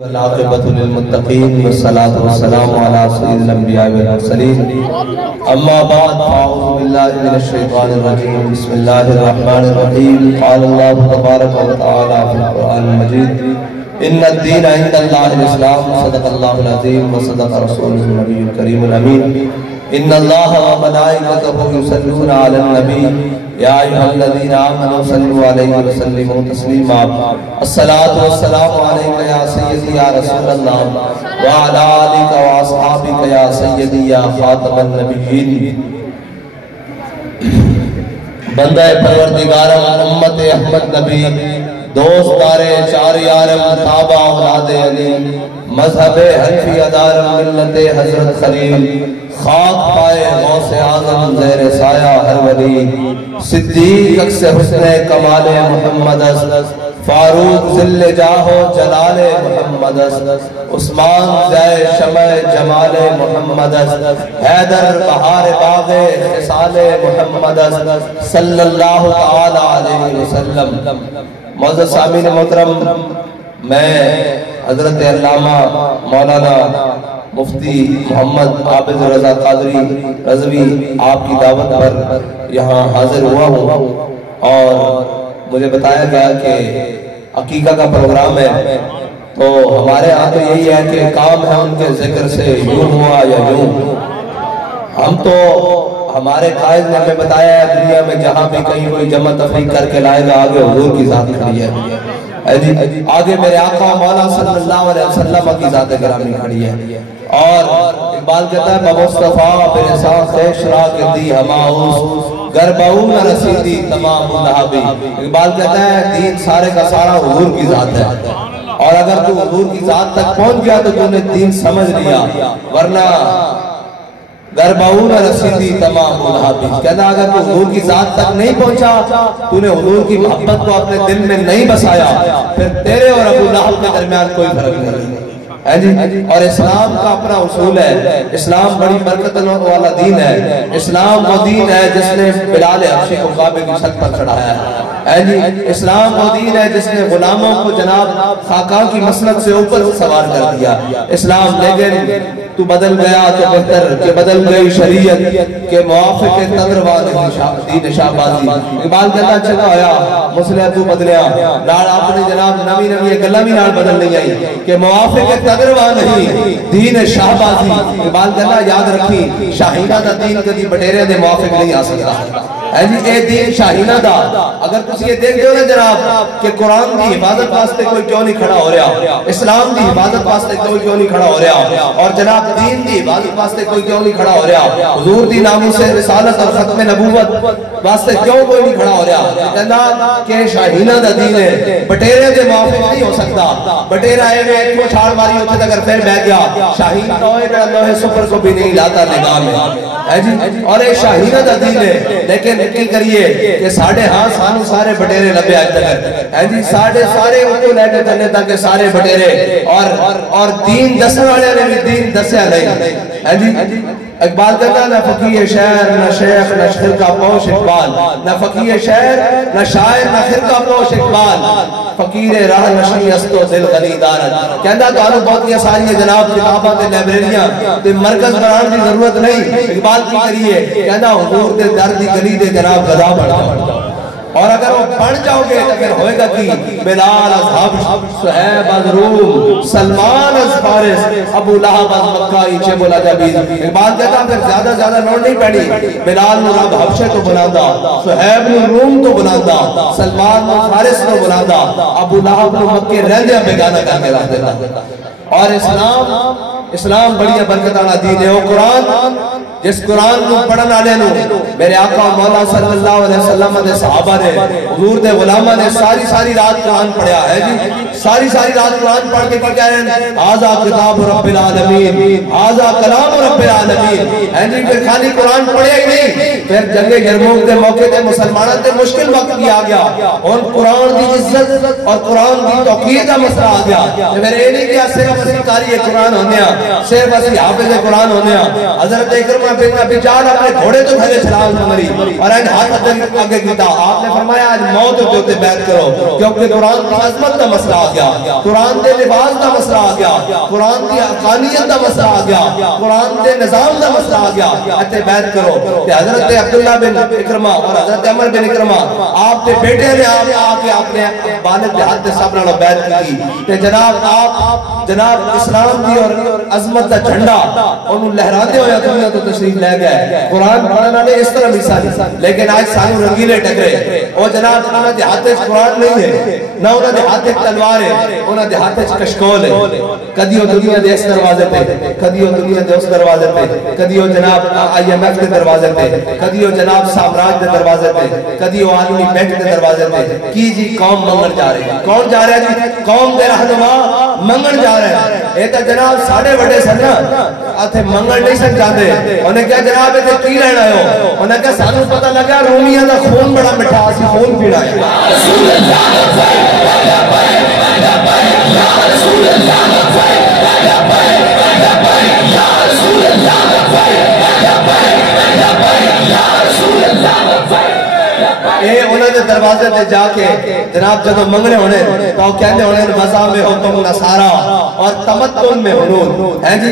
والعاقبۃ للمتقین والصلاۃ والسلام علی سید الانبیاء والمرسلین اما بعد اعوذ باللہ من الشیطان الرجیم بسم اللہ الرحمن الرحیم قال اللہ تبارک و تعالی فی القرآن المجید ان الدین عند اللہ الاسلام صدق اللہ العظیم وصدق رسولہ النبی الکریم الامین ان اللہ وملائکتہ یصلون علی النبی یا ایھا الذین آمنوا صلوا علیہ وسلموا تسلیما الصلاۃ والسلام علیک یا سیدی یا رسول اللہ وعلی آلک واصحابک یا سیدی یا خاتم النبیین بندہ پروردگارم امت احمد نبی دوست دارے چار یارم تابع اولاد علی مذہب حنفی ادارم ملت حضرت خلیل خاک پائے غوث اعظم زیر سایہ ہر ولی صدیق اکس حسن کمال محمد فاروق ذل جاہ جلال محمد عثمان زی شمع جمال محمد حیدر بہار باغ خصال محمد صلی اللہ تعالی علیہ وسلم۔ معزز سامعین محترم، میں حضرت علامہ مولانا مفتی محمد عابد رضا قادری رضوی آپ کی دعوت پر یہاں حاضر ہوا ہوں اور مجھے بتایا گیا کہ عقیقہ کا پروگرام ہے، تو ہمارے ہاں تو یہی ہے کہ کام ہے ان کے ذکر سے یوں ہوا یا یوں۔ ہم تو ہمارے قائد نے ہمیں بتایا ہے دنیا میں جہاں بھی کہیں کوئی جمع تفریق کر کے لائے گا آگے حضور کی ذات کھڑی ہے، آگے میرے آقا مولا صلی اللہ علیہ وسلم کی ذات گرامی کھڑی ہے۔ اور اقبال کہتا ہے بمصطفیٰ برسا خیش را کردی ہماؤس گربہو نہ رسیدی تمام نہابی۔ اقبال کہتا ہے دین سارے کا سارا حضور کی ذات ہے، اور اگر تو حضور کی ذات تک پہنچ گیا تو تو نے دین سمجھ لیا، ورنہ گربہو نہ رسیدی تمام نہابی۔ کہتا اگر تو حضور کی ذات تک نہیں پہنچا، تو نے حضور کی محبت کو اپنے دل میں نہیں بسایا، پھر تیرے اور ابو لہب کے درمیان کوئی فرق نہیں ہے۔ اور اسلام کا اپنا اصول ہے، اسلام بڑی برکت والا دین ہے، اسلام وہ دین ہے جس نے بلال حبشی کو کعبے کی چھت پر چڑھایا ہے، اسلام وہ دین ہے جس نے غلاموں کو جناب خاقاں کی مسند سے اوپر سوار کر دیا۔ اسلام لیکن تو بدل گیا تو بہتر کہ بدل گئی شریعت کے موافق تدروان دین شہبازی۔ اقبال کہتا چکا ہویا مسلح تو بدلیا نال آپ نے جناب نمی نمی گلہ بھی نال بدل نہیں آئی کہ موافق تدروان نہیں دین شہبازی۔ اقبال کہتا یاد رکھی شاہینہ دا دین کدی بٹیرے دے موافق نہیں آ سکتا ہے، اے دین شاہینہ دا۔ اگر تسی یہ دیکھ دو نا جناب کہ قرآن دی حفاظت واسطے کوئی کیوں نہیں کھڑا ہو رہا، اسلام دی حفاظت واسطے کوئی کیوں نہیں کھڑا ہو رہا، اور جناب دین دی حفاظت واسطے کوئی کیوں نہیں کھڑا ہو رہا، حضور دی ناموس رسالت اور ختم نبوت واسطے کیوں کوئی نہیں کھڑا ہو رہا، کہنا کہ شاہینہ دا دین ہے بٹیرے دے موافق نہیں ہو سکتا۔ بٹیرہ ہے میں ایک کو چھاڑ ماری ہوتے تھا اگر پھر بہ گیا، شاہین کوئی بڑا لوہے سپر کو بھی نہیں لاتا نگاہ میں، اور ایک شاہینہ دا دین ہے۔ لیکن کی کریے کہ ساڑھے ہاں سانو سارے بٹیرے لبے آج تک، سارے اتو لے کے چلے تاکہ سارے بٹیرے اور دین دسن والے نے بھی دین دسیا نہیں۔ اقبال کہتا نہ فقیہ شہر نہ شیخ نہ خرقہ پوش اقبال، نہ فقیہ شہر نہ شاعر نہ خرقہ پوش اقبال، فقیر راہ نشی استو دل غنی دارت۔ کہتا تو آنو بہت یہ ساری جناب کتابات لائبریریاں تے مرکز بران کی ضرورت نہیں، اقبال کی کریے کہتا حضور دے دردی گلی دے جناب غدا بڑھ جاؤ، اور اگر وہ پڑھ جاؤ گے تو پھر ہوئے گا کہ بلال از حبش صہیب از روم سلمان از فارس ابو لہب از مکہ ایچے بولا جبیز۔ اقبال کہتا پھر زیادہ نوڑ نہیں پڑھی، بلال نو رب حبشے تو بنادا، صہیب نو روم تو بنادا، سلمان نو فارس تو بنادا، ابو لہب نو مکہ رہندے بیگانہ کر کے رکھ دیتا۔ اور اسلام بڑی برکت والا دین ہے۔ وہ قرآن جس قرآن کو پڑھن والے نو میرے آقا مولا صلی اللہ علیہ وسلم دے صحابہ نے حضور دے غلامہ نے ساری رات قرآن پڑھیا ہے جی، ساری رات قرآن پڑھ کے کہہ رہے ہیں ھذا کتاب رب العالمین ھذا کلام رب العالمین، ہے جی پھر خالی قرآن پڑھیا ہی نہیں، پھر جنگ یرموک دے موقع تے مسلمانوں تے مشکل وقت بھی آ گیا، اور قرآن دی عزت اور قرآن دی توقیر دا مسئلہ آ گیا۔ پھر یہ نہیں کہ صرف اسی قاری قرآن ہونے ہیں، صرف اسی حافظ قرآن ہونے ہیں۔ حضرت اکرمہ بن ابی جہل اپنے گھوڑے تو تھلے چلا مری اور ان ہاتھ آگے کیتا، آپ نے فرمایا آج موت کے اوتے بیعت کرو، کیونکہ قرآن کی عظمت کا مسئلہ آ گیا، قرآن دے لباس کا مسئلہ آ گیا, قرآن دی حقانیت دا مسئلہ آ گیا, قرآن دے نظام دا مسئلہ آ گیا, اتنے بیعت کرو. کہ حضرت عبداللہ بن اکرمہ اور حضرت عمر بن اکرمہ آپ کے بیٹے نے آپ کے والد دے ہاتھ سب نالوں بیعت کی. کہ جناب آپ جناب اسلام دی اور عظمت دا جھنڈا انہوں لہراتے ہوئے دنیا تو تشریف لے گئے. قرآن پڑھنے والے اس طرح مثال, لیکن آج سانو رنگیلے ٹکرے. اور جناب انہوں نے ہاتھ قرآن نہیں ہے, نہ انہوں نے ہاتھ تلوار ہے, انہوں نے ہاتھ کشکول ہے. کدیو دنیا دے اس دروازے پہ, کدیو دنیا دے اس دروازے پہ, کدیو جناب IMF کے دروازے پہ, کدیو جناب سامراج دے دروازے پہ, کدیو عالمی بینک دے دروازے پہ. کی جی قوم منگن جا رہے ہیں. کون جا رہا ہے جی؟ قوم دے رہنما منگن جا رہے ہیں. اے تا جناب ساڑھے بڑے سن آتے منگن نہیں سن جاندے. انہیں کیا جناب اے تے کی لینا ہو؟ انہیں کیا سانو پتہ لگا رومیاں دا خون بڑا مٹھا اسی خون پیڑا ہے. رسول اللہ یا رسول اللہ یا رسول اللہ اے انہوں نے دروازے تے جا کے جناب جب منگنے ہونے تو کہنے ہونے مذہب میں حکم نصارہ اور تمدن میں حنون ہے جی.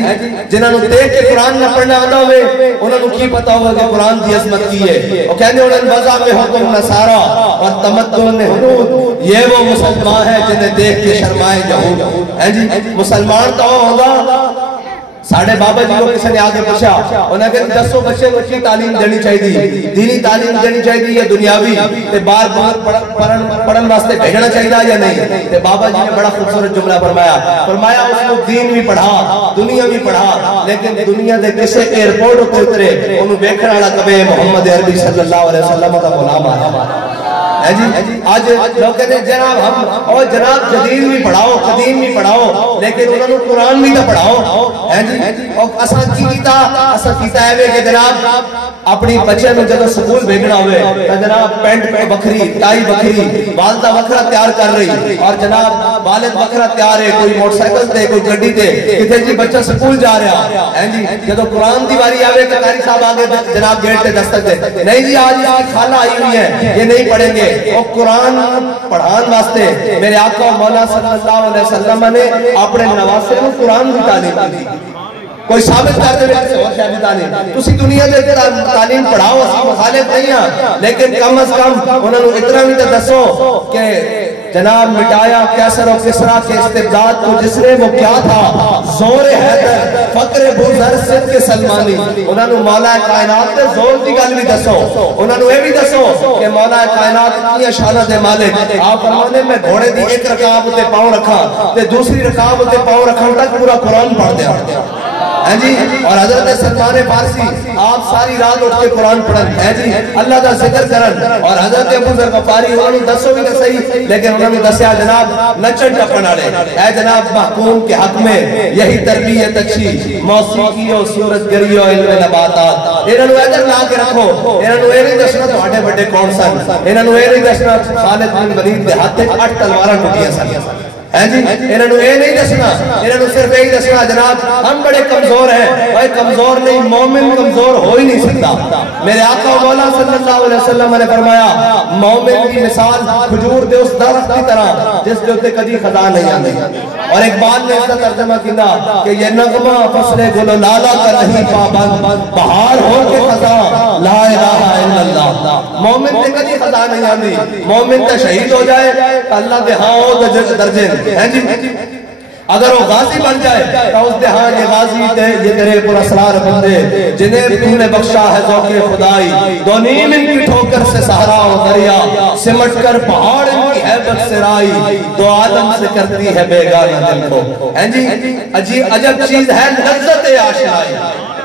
جنہوں نے دیکھ کے قرآن نہ پڑھنا آنا ہوئے انہوں نے کی پتا ہوگا کہ قرآن دی عظمت کی ہے. اور کہنے ہونے مذہب میں حکم نصارہ اور تمدن میں حنون, یہ وہ مسلمان ہے جنہیں دیکھ کے شرمائے جہود ہے جی. مسلمان تو ہوگا ساڑھے بابا جی کو کسی نے آگے پوچھا, انہوں نے کہا 10 بچے کو کی تعلیم دینی چاہیے, دینی تعلیم دینی چاہیے یا دنیاوی, تے بار بار پڑھن واسطے بھیجنا چاہیے یا نہیں. تے بابا جی نے بڑا خوبصورت جملہ فرمایا اس کو دین بھی پڑھا دنیا بھی پڑھا, لیکن دنیا دے کسے ایئرپورٹ تے اترے انہوں دیکھنے والا کبھی محمد عربی صلی اللہ علیہ وسلم کا غلام آیا ہے جی. آج لوگ کہتے ہیں جناب ہم اور جناب جدید بھی پڑھاؤ قدیم بھی پڑھاؤ, لیکن انہوں نے قرآن بھی تو پڑھاؤ ہے جی. اور اساں کیتا ہے کہ جناب اپنی بچے میں جب سکول بھیجنا ہوئے تو جناب پینٹ بکھری ٹائی بکھری, والدہ وکھرا تیار کر رہی اور جناب والد وکھرا تیار ہے, کوئی موٹر سائیکل تے کوئی گڈی تے کتے جی بچہ سکول جا رہا ہے جی. جب قرآن دی باری آوے کہ قاری صاحب آگے جناب گیٹ تے دستک دے, نہیں جی آج خالہ آئی ہوئی ہے یہ نہیں پڑھیں گے. اور قرآن پڑھان واسطے میرے آقا مولا صلی اللہ علیہ وسلم نے اپنے نواسے میں قرآن کی تعلیم دی. کوئی ثابت کرتے ہوئے اور شاہدی تعلیم تسی دنیا دے تعلیم پڑھاؤ اسی مخالف نہیں ہیں, لیکن کم از کم انہوں نے اتنا بھی تو دسو کہ جناب مٹایا کیسر و کسرا کے استبداد کو جس نے وہ کیا تھا, زور حیدر فقر بوزر صد کے سلمانی. انہوں نے مولا کائنات دے زور دی گل بھی دسو, انہوں نے یہ بھی دسو کہ مولا کائنات اتنی شانہ دے مالک. آپ فرمانے میں گھوڑے دی ایک رکاب تے پاؤں رکھا تے دوسری رکاب تے پاؤں رکھا تک پورا قرآن پڑھ دیا ہے جی. اور حضرت سلمان فارسی آپ ساری رات اٹھ کے قرآن پڑھن ہے جی, اللہ دا ذکر کرن. اور حضرت ابو ذر غفاری انہوں نے دسو بھی نہ صحیح, لیکن انہوں نے دسیا جناب نچن ٹپن والے اے جناب محکوم کے حق میں یہی تربیت اچھی موسیقی و صورت گری و علم نباتات. انہوں نے ادھر لا کے رکھو, انہوں نے یہ نہیں دسنا تھوڑے بڑے کون سن, انہوں نے یہ نہیں دسنا خالد بن ولید دے ہاتھ 8 تلواراں ٹوٹیاں سن ہے جی. انہوں نے یہ نہیں دسنا, انہوں نے صرف یہی دسنا جناب ہم بڑے کمزور ہیں. اور کمزور نہیں, مومن کمزور ہو ہی نہیں سکتا. میرے آقا مولا صلی اللہ علیہ وسلم نے فرمایا مومن کی مثال کھجور دے اس درخت کی طرح جس کے اوپر کبھی خزاں نہیں آتی. اور ایک بات نے اس کا ترجمہ کیا کہ یہ نغمہ فصل گل و لالا کا نہیں پابند, بہار ہو کے خزاں لا الہ الا اللہ. مومن تے کبھی خزاں نہیں آتی. مومن تے شہید ہو جائے اللہ دے ہاں ہو درجے ہے جی. اگر وہ غازی بن جائے تو اس دے ہاں یہ غازی تے یہ تیرے پر اسرار بندے جنہیں تو نے بخشا ہے ذوق خدائی. دو نیم ان کی ٹھوکر سے صحرا و دریا سمٹ کر پہاڑ ان کی حیبت سے رائی, دو عالم سے کرتی ہے بیگانہ دل کو ہے جی. عجب چیز ہے لذت آشنائی.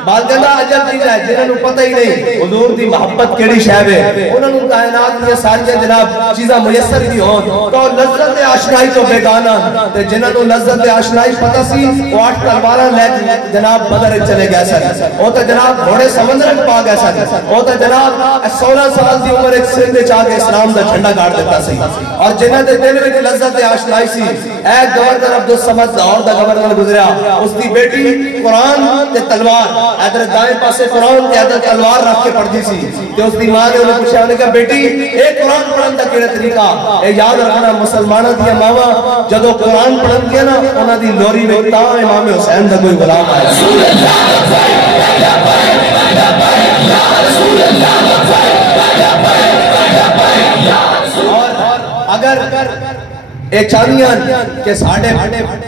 بات کہنا عجب چیز ہے جنہوں نے پتہ ہی نہیں حضور دی محبت کیڑی شہوے, انہوں نے کائنات میں ساری جناب چیزاں میسر بھی ہوں تو لذت آشنائی تو بیگانہ. جنہوں نے لذت آشنائی پتہ سی وہ 8 تلواراں لے جناب بدر چلے گئے سن, وہ تو جناب گھوڑے سمندر پا گئے سن, وہ تو جناب 16 سال دی عمر ایک سندھ چاہ کے اسلام دا جھنڈا گاڑ دیتا سی. اور جنہوں نے دل میں لذت آشنائی سی اے گورنر عبدالصمد لاہور دا گورنر گزریا, اس دی بیٹی قرآن تے تلوار ادھر دائیں پاسے قرآن تے ادھر تلوار رکھ کے پڑھتی سی تے اس دی ماں نے انہیں پوچھا، انہیں کہا بیٹی اے قرآن پڑھن دا کیڑا طریقہ؟ اے یاد رکھنا مسلمانوں دی ماواں جدوں قرآن پڑھن دیا نا انہاں دی لوری وچ تاں امام حسین دا کوئی غلام آیا۔ اور اگر اے چاہیاں کہ ساڑھے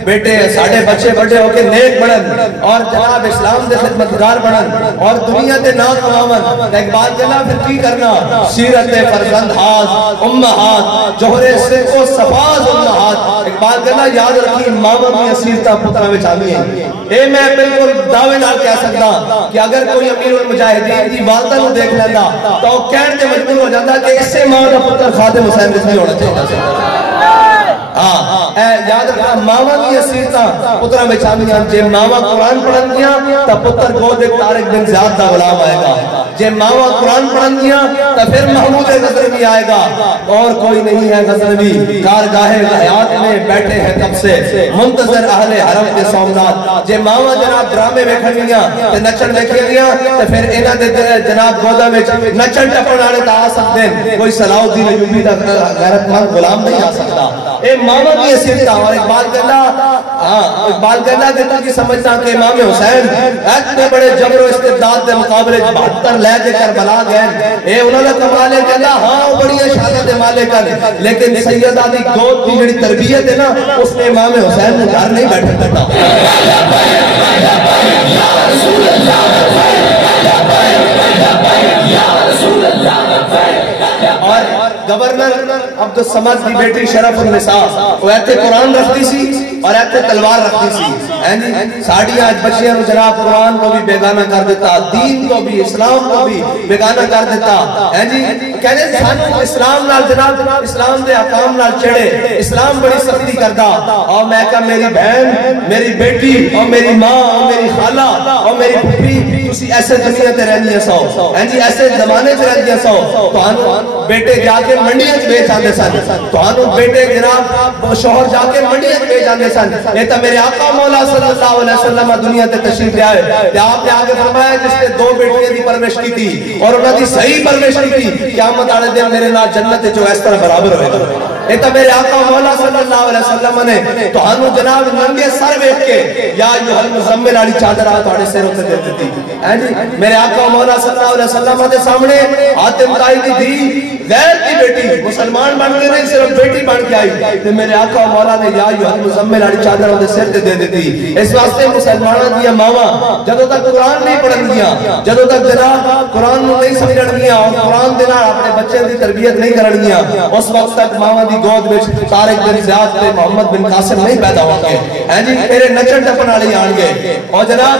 بیٹے ساڑھے بچے بڑے ہو کے نیک بڑھن اور جناب اسلام دے خدمتگار بڑھن اور دنیا دے نام کماون، اقبال کہنا پھر کی کرنا؟ سیرت فرزند ہاتھ امہات جوہرے سے کو صفاز امہات۔ اقبال کہنا یاد رکھی ماما بھی اسیرتا پترہ میں چاہیے۔ اے میں بالکل دعوے نال کہہ سکتا کہ اگر کوئی امیر المجاہدین دی والدہ نو دیکھ لینا تو کہنے دے مجبور ہو جاتا کہ اس سے ماں کا پتر خادم حسین رضوی ہونا چاہیے۔ یاد رکھا ماما کی اسیرتا پترہ میں چاہیے۔ جے ماما قرآن پڑھن دیا تا پتر گود ایک طارق بن زیاد دا غلام آئے گا، جے ماما قرآن پڑھن دیا تا پھر محمود غزنوی آئے گا، اور کوئی نہیں ہے غزنوی کارگاہ حیات میں بیٹھے ہیں کب سے منتظر اہل حرم کے سومنات۔ جے ماما جناب ڈرامے میں کھڑیاں تے نچن دیکھے دیا تے پھر انہاں دے جناب گودا میں نچن ٹپن آنے تا آ سکتے ہیں، کوئی صلاح الدین ایوبی دا غیرت مند غلام نہیں آ سکتا۔ اے ماما کی اسیرتا۔ اور اقبال کہنا کہ تو کی سمجھتا کہ امام حسین اتنے بڑے جبر و استبداد دے مقابلے 72 لے کے کربلا گئے، اے انہوں نے کمالے کہنا ہاں وہ بڑی شہادت مالک ہے، لیکن سیدہ دی گود کی جڑی تربیت ہے نا اس نے امام حسین نے گھر نہیں بیٹھا کرتا۔ اور گورنر عبدالصمد کی بیٹی شرف النساء وہ ایتے قرآن رکھتی سی اور ایتے تلوار رکھتی سی۔ ساڑیاں بچیاں نو جناب قرآن کو بھی بیگانہ کر دیتا، دین کو بھی اسلام کو بھی بیگانہ کر دیتا۔ کہنے سانو اسلام نال جناب اسلام دے حکام نال چڑھے، اسلام بڑی سختی کردا، اور میں کہا میری بہن میری بیٹی اور میری ماں اور میری خالہ اور میری پھپھی تسی ایسے دنیا تے رہنی ہے سو ایسے زمانے تے رہنی ہے سو تو بیٹے جا کے منڈیاں بیچ آنے سن، تو بیٹے جناب شوہر جا کے منڈیاں بیچ آنے سن۔ یہ تو میرے آقا مولا صلی اللہ علیہ وسلم دنیا تے تشریف لے آئے کہ آپ نے آگے فرمایا جس نے 2 بیٹیاں دی پرورش کی تھی اور انہوں نے صحیح پرورش کی تھی، قیامت والے دن میرے نال جنت جو اس طرح برابر ہوئے گا۔ یہ تو میرے آقا مولا صلی اللہ علیہ وسلم نے تو ہنو جناب ننگے سر بیٹھ کے یا جو المزمل والی چادر آ تھوڑے سروں سے دیتی تھی۔ میرے آقا مولا صلی اللہ علیہ وسلم کے سامنے حاتم طائی کی دی غیر کی بیٹی مسلمان بن کے نہیں صرف بیٹی بن کے آئی تو میرے آقا مولا نے یا جو المزمل والی چادر ان کے سر تے دے دیتی۔ اس واسطے مسلمانوں دی ماواں جدوں تک قرآن نہیں پڑھن گیا، جدوں تک جناب قرآن نو نہیں سمجھن گیا اور قرآن دے نال اپنے بچے دی تربیت نہیں کرن گیا، اس وقت تک ماواں دی گود وچ طارق بن زیاد تے محمد بن قاسم نہیں پیدا ہوں گے۔ میرے نچن ٹپن والے آن گے اور جناب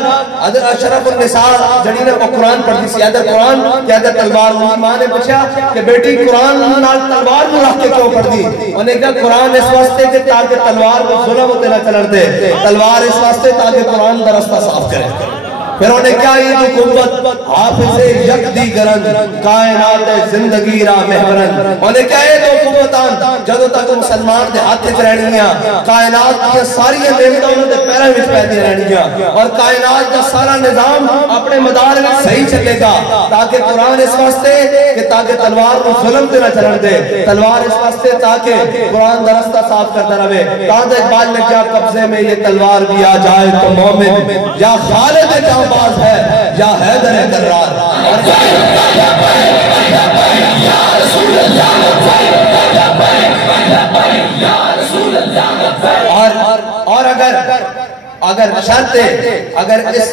اشرف النساء جڑی نے وہ قرآن پڑھتی سی، ادھر قرآن کہ ادھر تلوار۔ ان کی ماں نے پوچھا کہ بیٹی قرآن نال تلوار نو رکھ کے کیوں پڑھتی؟ انہوں نے کہا قرآن اس واسطے کہ تاکہ تلوار کو ظلم ہوتے نہ چلن دے، تلوار اس واسطے تاکہ قرآن دا رستہ صاف کرے۔ پھر انہوں نے کیا یہ جو قوت حافظ یک دی گرن کائنات زندگی را محورن، انہوں نے کیا یہ دو قوتان جدو تک مسلمان دے ہاتھ چ رہنیاں، کائنات کی ساری نعمتیں انہوں نے پیروں وچ پیدی رہنیاں اور کائنات کا سارا نظام اپنے مدار میں صحیح چلے گا، تاکہ قرآن اس واسطے کہ تاکہ تلوار کو ظلم تے نہ چلن دے، تلوار اس واسطے تاکہ قرآن دا رستہ صاف کرتا رہے۔ تاکہ اقبال نے کیا قبضے میں یہ تلوار بھی آ جائے تو مومن یا خالد جاں باز ہے یا حیدر کرار۔ اور اگر شرط ہے اگر اس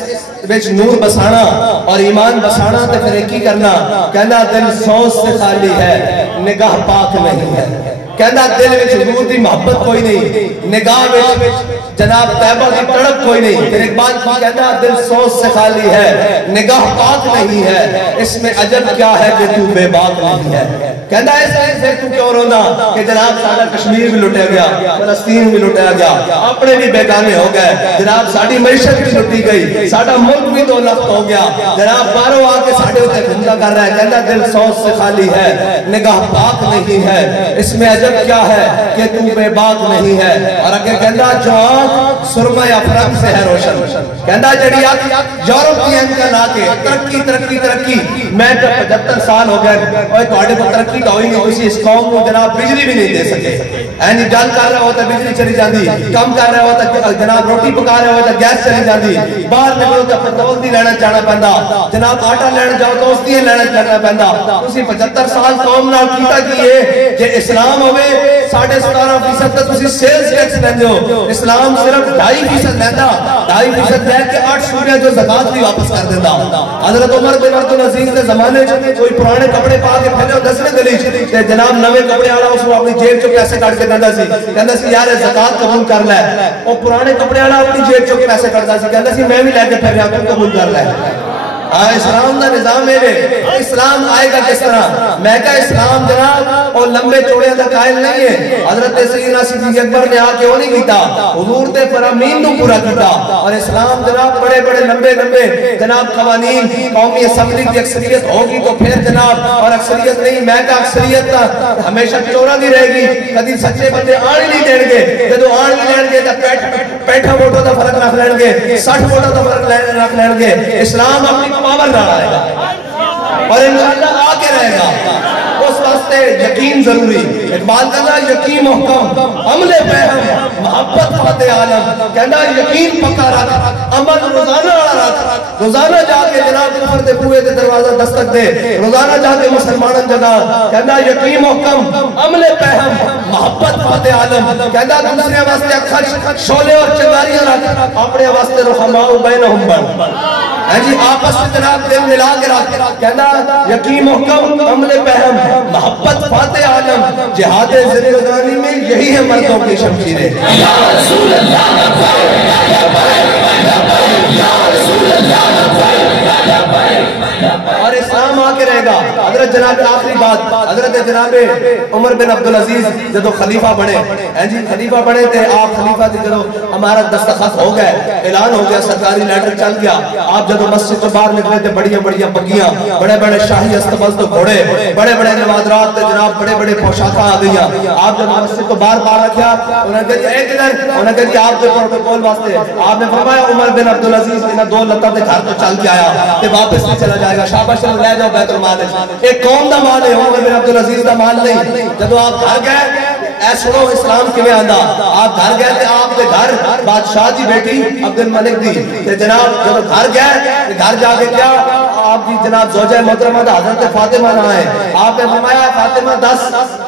وچ نور بسانا اور ایمان بسانا تو پھر ایک ہی کرنا، کہنا دل سوز سے خالی ہے نگاہ پاک نہیں ہے، کہنا دل وچ نور دی محبت کوئی نہیں، نگاہ وچ جناب طیبہ کی تڑپ کوئی نہیں۔ پھر اقبال کی کہنا دل سوز سے خالی ہے نگاہ پاک نہیں ہے، اس میں عجب کیا ہے کہ تو بے باک نہیں ہے۔ کہنا ایسا پھر تو کیوں رونا کہ جناب سارا کشمیر بھی لٹیا گیا، فلسطین بھی لٹیا گیا، اپنے بھی بیگانے ہو گئے، جناب ساڑی معیشت بھی لٹی گئی، ساڑا ملک بھی 2 لخت ہو گیا، جناب باروں آ کے ساڑے ہوتے گھنجا کر رہا ہے۔ کہنا دل سوز سے خالی ہے نگاہ پاک نہیں ہے، اس میں عجب عجب کیا ہے کہ تو بے باک نہیں ہے. اور اگر کہندہ جو آنکھ سرمہ افرق سے ہے روشن, کہندہ جڑی آنکھ یورپ کی انکا لا کے ترقی ترقی ترقی, میں جب 75 سال ہو گئے اور توڑے کو ترقی کا ہوئی نہیں, کسی اس قوم کو جناب بجلی بھی نہیں دے سکے. اینی جل کر رہا ہوتا بجلی چلی جاندی, کم کر رہا ہوتا جناب روٹی پکا رہا ہوتا گیس چلی جاندی, باہر نکلو تو پٹرول دی لینا جانا پہندا, جناب آٹا لینا جاؤ تو اس دی لینا جانا پہندا. تسی 75 سال قوم نال کیتا کیے کہ اسلام ہوئے 17.5% تک تسی سیلز ٹیکس لیندے ہو, اسلام صرف 2.5% لیندہ, 2.5% لے کے 8 صوبے جو زکاة بھی واپس کر دیندہ. حضرت عمر بن عبدالعزیز نے زمانے کوئی پرانے کپڑے پا کے پھیلے ہو 10ویں گلی تے جناب نوے کپڑے آڑا اس کو اپنی جیب چو پیسے کاٹ کے کہندہ سی یار زکاة قبول کر لے. وہ پرانے کپڑے آڑا اپنی جیب چو پیسے کاٹتا سی, کہندہ سی میں بھی لے کے پھر رہا تم قبول کر لے. اسلام دا نظام میرے, اسلام آئے گا کس طرح؟ میں کہا اسلام جناب اور لمبے چوڑے دا قائل نہیں ہے. حضرت سیدنا صدیق اکبر نے آ کے وہ نہیں کیتا, حضور تے فرامین نو پورا کیتا. اور اسلام جناب بڑے بڑے لمبے لمبے جناب قوانین, قومی اسمبلی کی اکثریت ہوگی تو پھر جناب, اور اکثریت نہیں, میں کہا اکثریت ہمیشہ چورا نہیں رہے گی, کدی سچے بندے آڑ نہیں دین گے. جدو آڑ نہیں دین گے تو پیٹھا ووٹوں دا فرق رکھ لین گے, 60 ووٹوں دا فرق رکھ لین گے. اسلام اپنی پاور نہ آئے گا اور انشاءاللہ آ کے رہے گا. اس واسطے یقین ضروری. اقبال کہنا یقین محکم عمل فہم محبت فاتح عالم, کہنا یقین پکا رکھ, عمل روزانہ رکھ, روزانہ جا کے جناب کفر دے بوئے دے دروازہ دستک دے, روزانہ جا کے مسلمانوں جگہ, کہنا یقین محکم عمل فہم محبت فاتح عالم. کہنا دوسرے واسطے خرش شولے اور چنگاریاں رکھ, اپنے واسطے رحماؤ بینہم بن. جی آپس میں جناب دل ملا کے رکھ, کہنا یقین محکم عمل فہم محبت فاتح عالم. جہاد زندگانی میں یہی ہے مردوں کی شمشیریں. یا رسول اللہ اور اسلام آ کے رہے گا. حضرت جناب آخری بات, حضرت جناب عمر بن عبدالعزیز جدو خلیفہ بنے, جی خلیفہ بنے تھے آپ, خلیفہ تھے جدو ہمارا دستخط ہو گئے, اعلان ہو گیا, سرکاری لیٹر چل گیا. آپ جدو مسجد سے باہر نکلے تھے, بڑی بڑی بگیاں, بڑے بڑے شاہی استبل تو گھوڑے, بڑے بڑے نوادرات تھے جناب, بڑے بڑے پوشاکاں آ گئی. آپ جب مسجد کو باہر رکھا, انہوں نے کہا ایک ادھر, انہوں نے کہا آپ جو پروٹوکول واسطے, آپ نے فرمایا عمر بن عبدالعزیز انہاں 2 لتہ دے گھر تو چل کے آیا تے واپس نہیں چلا جائے گا, شاباش لے جاؤ بیت المال. ایک قوم دا مال ہے, عمر بن عبدالعزیز دا مال نہیں. جب آپ گھر گئے, اے سنو اسلام کی میں آندہ, آپ گھر گئے تھے, آپ کے گھر بادشاہ جی بیٹی عبد الملک دی تے جناب جب گھر گئے, گھر جا کے کیا آپ کی جناب زوجہ محترمہ دا حضرت فاطمہ نہ آئے. آپ نے فرمایا فاطمہ 10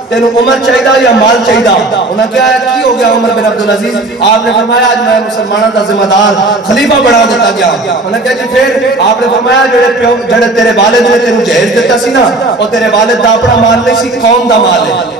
تینو عمر چاہیدہ یا مال چاہیدہ؟ انہوں نے کیا ہے کی ہو گیا عمر بن عبدالعزیز؟ آپ نے فرمایا آج میں مسلمانہ دا ذمہ دار خلیفہ بڑھا دیتا گیا. انہوں نے کہا جی پھر آپ نے فرمایا جڑے تیرے والد نے تینو جہیز دیتا سی نا, اور تیرے والد دا اپنا مال نہیں سی, قوم دا مال ہے,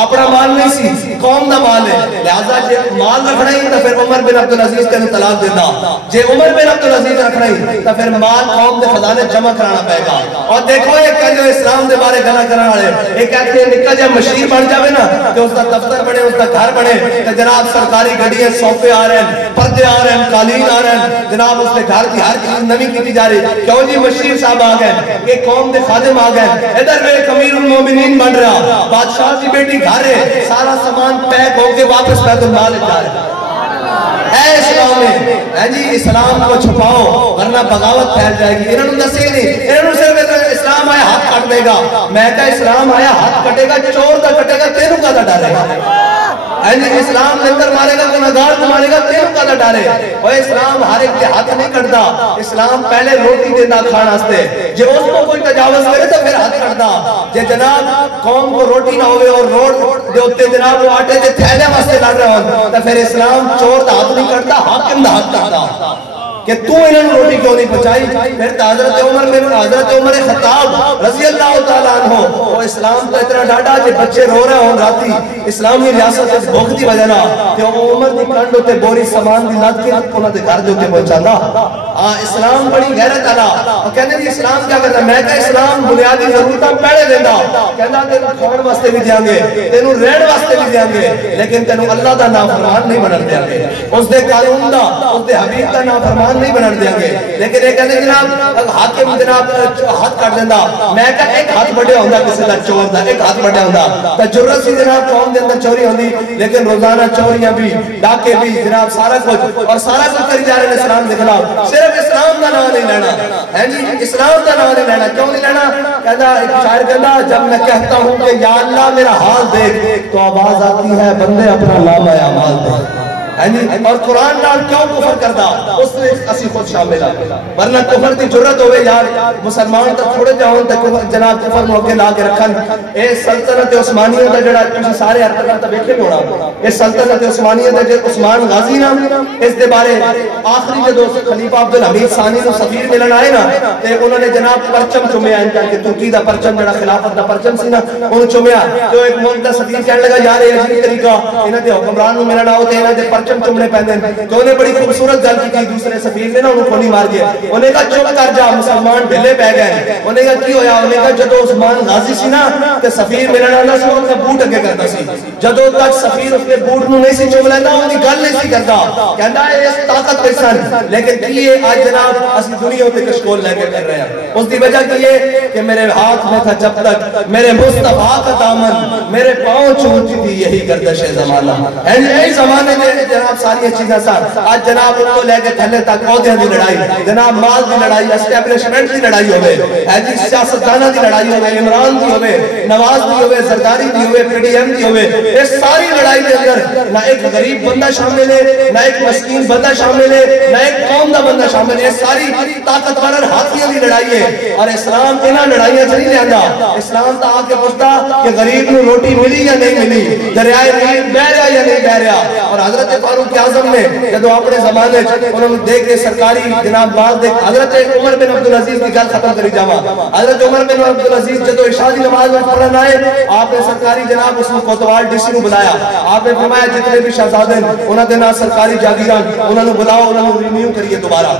اپنا مال نہیں سی, قوم دا مال ہے. لہذا جے مال رکھنا ہی تو پھر عمر بن عبدالعزیز تینو طلاق دینا, جے عمر بن عبدالعزیز رکھنا ہی تو پھر مال قوم دے خزانے جمع کرانا پائے گا. اور دیکھو ایک جو اسلام دے بارے گنا کرنا والے, ایک کہتے ہیں نکا جب مشیر بن جاوے نا کہ اس کا دفتر بنے, اس کا گھر بنے, کہ جناب سرکاری گھڑی ہے, صوفے آ رہے ہیں, پردے آ رہے ہیں, قالین آ رہے ہیں, جناب اس کے گھر کی ہر چیز نوی کی جا رہی. کیوں جی مشیر صاحب آ گئے, ایک قوم دے خادم آ گئے, ادھر میں ایک امیر المومنین بن رہا, بادشاہ کی بیٹی گھر ہے, سارا سامان پیک ہو کے واپس بیت المال جا رہے ہیں. اے اسلام ہے جی, اسلام کو چھپاؤ ورنہ بغاوت پھیل جائے گی. انہوں نے دسی نہیں, انہوں نے صرف اسلام آیا ہاتھ کٹ دے گا. میں کہا اسلام آیا ہاتھ کٹے گا, چور دا کٹے گا, تینوں کا دا ڈالے گا. اسلام لنگر مارے گا, گناہگار کو مارے گا, تینوں کا دا ڈالے. اور اسلام ہر ایک کے ہاتھ نہیں کٹدا, اسلام پہلے روٹی دینا کھانا ہستے, جے اس کو کوئی تجاوز کرے تو پھر ہاتھ کٹدا. جے جناب قوم کو روٹی نہ ہوئے اور روڈ دے ہوتے جناب وہ آٹے دے تھیلے واسطے لڑ رہے ہوں, تو پھر اسلام چور دا ہاتھ نہیں کٹدا, حاکم دا ہاتھ کٹدا کہ تو انہوں نے روٹی کیوں نہیں پہنچائی. پھر حضرت عمر خطاب رضی اللہ تعالیٰ عنہ, وہ اسلام تو اتنا ڈاٹا جے بچے رو رہے ہوں راتی اسلامی ریاست اس بھوک دی وجہ نہ, کہ وہ عمر دی کنڈ ہوتے بوری سامان دی لاد کے انہوں نے گھر جو کے پہنچانا. اسلام بڑی غیرت آلا. اور کہنے دی اسلام کیا کرتا ہے, میں کہا اسلام بنیادی ضرورتاں پہلے دینا, کہنا تینوں کھان واسطے بھی دیاں گے, تینوں رہن واسطے بھی دیاں گے, لیکن تینوں اللہ دا نافرمان نہیں بنن دیاں گے, اس دے قانون دا, اس دے حبیب دا نافرمان نہیں بنا دیں گے. لیکن یہ کہتے جناب حاکم جناب ہاتھ کٹ دینا, میں کہا ایک ہاتھ بڑھیا ہوندہ کسی دا چور دا, ایک ہاتھ بڑھیا ہوندہ تا جرت سی جناب قوم دے اندر چوری ہوندی. لیکن روزانہ چوریاں بھی, ڈاکے بھی, جناب سارا کچھ اور سارا کچھ کری جا رہے ہیں اسلام دے خلاف. صرف اسلام دا نام نہیں لینا ہے جی, اسلام دا نام نہیں لینا. کیوں نہیں لینا؟ کہتا ایک شاعر کہتا جب میں کہتا ہوں کہ یا اللہ میرا حال دیکھ, تو آواز آتی ہے بندے اپنا نامہ اعمال دیکھ. اور قرآن نال کیوں کفر کردا اس میں اسی خود شامل ہے. ورنہ کفر دی جرت ہوئے یار مسلمان تا تھوڑے جاؤں تے جناب کفر موقع لا کے رکھن. اے سلطنت عثمانیہ دا جڑا تسی سارے ہر طرح تا ویکھے بھی ہونا, اے سلطنت عثمانیہ دا جو عثمان غازی نا, اس دے بارے آخری جدو خلیفہ عبدالحمید ثانی نو سفیر ملن آئے نا, تے انہوں نے جناب پرچم چومیا ان کر کے ترکی دا پرچم جڑا خلافت دا پرچم سی نا انہوں چومیا. تو ایک منتظر سفیر کہنے لگا یار یہ عجیب طریقہ انہاں دے حکمران نو ملن آؤ تے انہاں دے پرچم چمنے پہنے. تو انہیں بڑی خوبصورت گل کی دوسرے سفیر نے نا انہوں کھولی مار گیا. انہیں کہا چپ کر جا, مسلمان ڈھلے پہ گئے. انہیں کہا کی ہویا؟ انہیں کہا جدو عثمان غازی سی نا تے سفیر ملن آنا سی ان کا بوٹ اگے کرتا سی. جدو تک سفیر اس کے بوٹ نو نہیں سی چوم لینا ان کی گل نہیں سی کرتا, کہنا ہے اس طاقت پہ سن. لیکن کیے آج جناب اسی دنیا ہوتے کشکول لے کے کر رہے ہیں. اس دی وجہ کیے کہ میرے ہاتھ میں تھا جب تک میرے مصطفیٰ کا دامن, میرے پاؤں چومتی تھی یہی گردش زمانہ. یہی زمانے میں جناب ساری چیزیں سن. آج جناب ان کو لے کے تھلے تک عہدیاں دی لڑائی, جناب مال دی لڑائی, اسٹیبلشمنٹ دی لڑائی ہوئے, جی سیاستدانہ دی لڑائی ہوئے, عمران دی ہوئے, نواز دی ہوئے, زرداری دی ہوئے, پی ڈی ایم دی ہوئے. اس ساری لڑائی کے اندر نہ ایک غریب بندہ شامل ہے, نہ ایک مسکین بندہ شامل ہے, نہ ایک قوم دا بندہ شامل ہے. یہ ساری طاقتور ہاتھیوں دی لڑائی ہے. اور اسلام انہاں لڑائیاں سے نہیں لیندا. اسلام تا آ کے پوچھتا کہ غریب نو روٹی ملی یا نہیں ملی, دریائے نیل بہ رہا یا نہیں بہ رہا. اور حضرت فاروق اعظم نے جدو اپنے زمانے انہوں نے دیکھ کے سرکاری جناب باز دیکھ, حضرت عمر بن عبدالعزیز کی گل ختم کری جاوا. حضرت عمر بن عبدالعزیز جدو عشاء دی نماز میں پڑھن آئے, آپ نے سرکاری جناب اس میں کوتوال ڈی سی نو بلایا. آپ نے فرمایا جتنے بھی شہزادے انہوں نے نہ سرکاری جاگیران انہوں نے بلاؤ, انہوں نے رینیو کریے دوبارہ.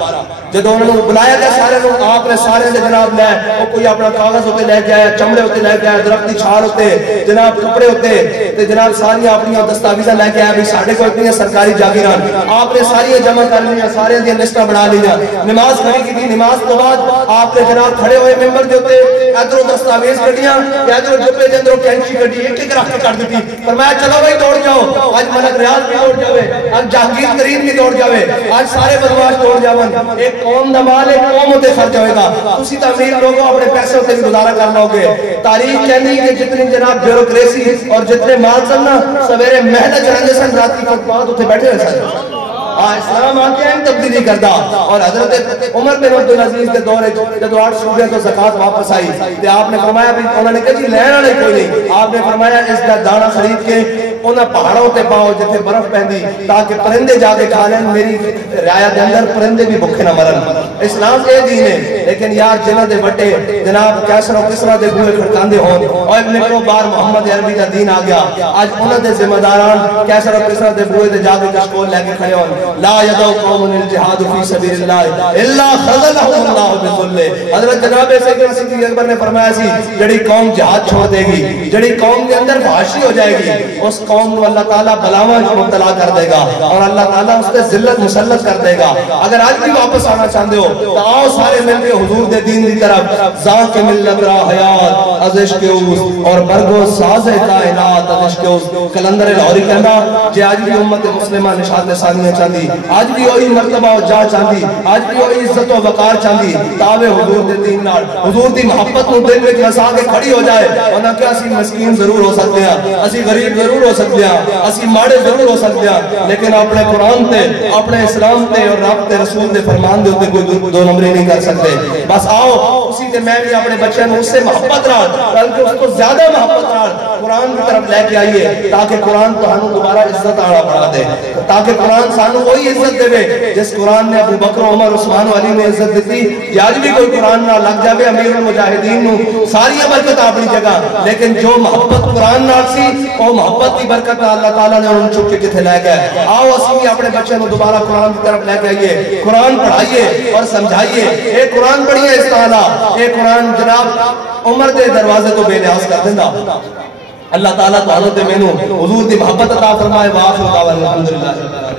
جدو انہوں نے بلایا گیا سارے لوگ, آپ نے سارے سے جناب لے وہ کوئی اپنا کاغذ ہوتے لے کے آیا, چمڑے ہوتے لے کے آیا, درختی چھال ہوتے جناب, کپڑے ہوتے جناب, ساری اپنی دستاویزاں لے کے آیا بھی ساڑھے کو اتنی سرکاری جاگیران. آپ نے ساری جمع کر لیا, سارے دیا لسٹہ بڑھا لیا. نماز کھڑی کی تھی, نماز تو بعد آپ نے جناب کھڑے ہوئے ممبر دے ہوتے ادھروں دستاویز کٹیاں, ادھروں جبے دے اندروں کینچی کٹی, ایک ایک رکھ کے کر دیتی. فرمایا چلو بھائی دوڑ جاؤ, آج ملک ریاض بھی دوڑ جاوے, آج جہانگیر ترین بھی دوڑ جاوے, آج سارے بدماش دوڑ جاون. ایک قوم دا مال ایک قوم ہوتے خرچ ہوئے گا. تسی تعمیر لوگوں اپنے پیسے ہوتے بھی گزارا کر لو گے. تاریخ کہنی کہ جتنی جناب بیوروکریسی اور جتنے مال سننا سویرے محنت چڑھنے سن, رات کی وقت بعد اتنے بیٹھے رہے سن. اسلام آکے ہیں تبدیلی کردا. اور حضرت عمر بن عبدالعزیز کے دور جدو 8 صوبے تو زکاة واپس آئی تے آپ نے فرمایا بھی, انہوں نے کہا جی لین والے کوئی نہیں. آپ نے فرمایا اس کا دانہ خرید کے انہاں پہاڑوں تے پاؤ جتنے برف پہندی تاکہ پرندے جا کے کھا لیں. میری رعایت کے اندر پرندے بھی بھوکے نہ مرن. اسلام یہ دین ہے. لیکن یار جنہ دے بٹے جناب کیسر و کسرا دے بوئے کھڑکاندے ہون, اور ابن کو بار محمد عربی کا دین آ گیا. آج انہاں دے ذمہ داران کیسر و کسرا دے بوئے دے جا کے کشکول لے کے کھڑے ہون. لا یدعو قوم الجہاد فی سبیل اللہ الا خذلہم اللہ بذلہ. حضرت جناب سیدنا صدیق اکبر نے فرمایا سی جڑی قوم جہاد چھوڑ دے گی, جڑی قوم کے اندر فحاشی ہو جائے گی, اس قوم کو اللہ تعالیٰ بلاواں مبتلا کر دے گا اور اللہ تعالیٰ اس پہ ذلت مسلط کر دے گا. اگر آج بھی واپس آنا چاہتے ہو تو آؤ سارے مل کے حضور دے دین دی طرف. ذاک ملت را حیات از عشق اوس اور برگو ساز کائنات از عشق اوس. کلندر لاہوری کہنا جے آج بھی امت مسلمہ نشاط ثانیہ چاندی, آج بھی وہی مرتبہ و جا چاندی, آج بھی وہی عزت و وقار چاندی, تاوے حضور دے دین نال حضور دی محبت کو دل میں وسا کے کھڑی ہو جائے. ورنہ کہ اسی مسکین ضرور ہو سکتے ہیں, اسی غریب ضرور ہو سکتے ہیں, اسی ماڑے ضرور ہو سکتے ہیں, لیکن اپنے قرآن تے اپنے اسلام تے اور رب تے رسول دے فرمان دے ہوتے کوئی دو نمبری نہیں کر سکتے. بس آؤ اسی تے میں بھی اپنے بچے نے اس سے محبت رہا بلکہ اس کو زیادہ محبت رہا قرآن کی طرف لے کے آئیے تاکہ قرآن تو ہمیں دوبارہ عزت آڑا پڑا دے, تاکہ قرآن سانو وہی عزت دے جس قرآن نے ابو بکر عمر عثمان و علی نے عزت دیتی. آج بھی کوئی قرآن نہ لگ جاوے امیر المجاہدین نو ساری برکت اپنی جگہ, لیکن جو محبت قرآن نال سی وہ محبت کی برکت اللہ تعالیٰ نے انہوں چک کے کتھے لے گئے. آؤ اسی بھی اپنے بچے نو دوبارہ قرآن کی طرف لے کے آئیے, قرآن پڑھائیے اور سمجھائیے. اے قرآن پڑھیے اس تعالیٰ, اے قرآن جناب عمر دے دروازے تو بے نیاز کر دینا. اللہ تعالیٰ تعالیٰ تے میں نو حضور دی محبت عطا فرمائے. وآخر دعوانا الحمدللہ.